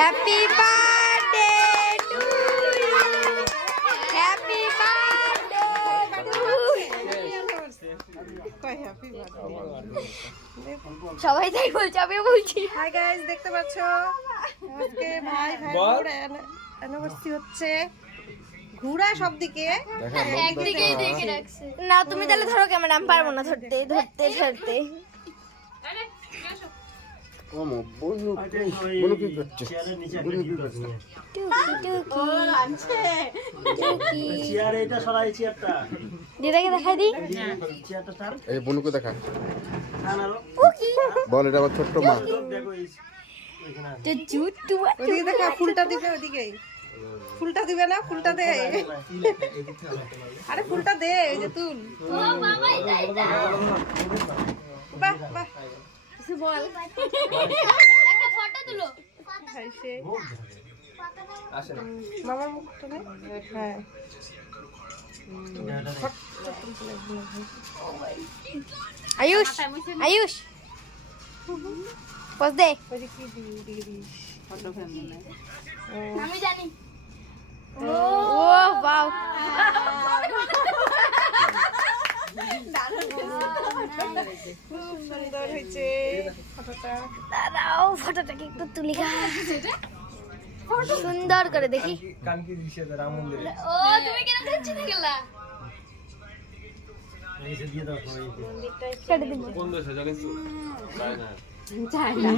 Happy birthday to you, happy birthday to সবাই তাই বলছে, আমিও বলছি। হাই গাইস, দেখতে পাচ্ছ আজকে ভাই ভাইয়ের অ্যানিভার্সারি হচ্ছে। ঘুরা সব দিকে একদিকেই দেখে রাখছে। না তুমি তাহলে ধরো ক্যামেরা, আমি পারবো না ধরতে ধরতে ধরতে। টুকি টুকি দিদাকে দেখাই দিই। এই বনুকে দেখা বল, এটা আমার ছোট্ট মা। ওদিকে দেখা, ফুলটা দিবে ওদিকেই। ফুলটা দিবে না, ফুলটা দে। আরে ফুলটা দে, এই যে তুল। বাহ বাহ, কিছু বল। একটা ফটো তুলো। হাইসে মামার মুখটা নে। হ্যাঁ আয়ুষ আয়ুষ পজ দে। ওই যে কি দিবি, ওদিকে দিস। আমি জানি। ও বাও, খুব সুন্দর হয়েছে ফটোটা। দাঁড়াও ফটোটাকে একটু তুলি গা, সুন্দর করে দেখি। ও তুমি কেন কাঁদছিস গেলা? কেটে দিবি। চাই না